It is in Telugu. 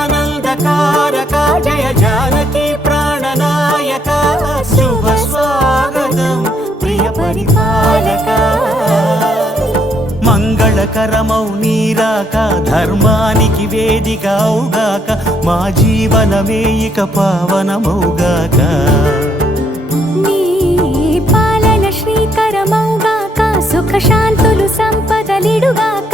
జగదానందకారక జయ జానకి ప్రాణనాయక శుభ స్వాగతం ప్రియ పరిపాలక మంగళకరమౌ నీరాక ధర్మానికి వేదిక అవుగాక మా జీవనమే ఇక పావనమౌగాక నీ పాలన శ్రీకరమౌగాక సుఖ శాంతులు సంపదలిడుగాక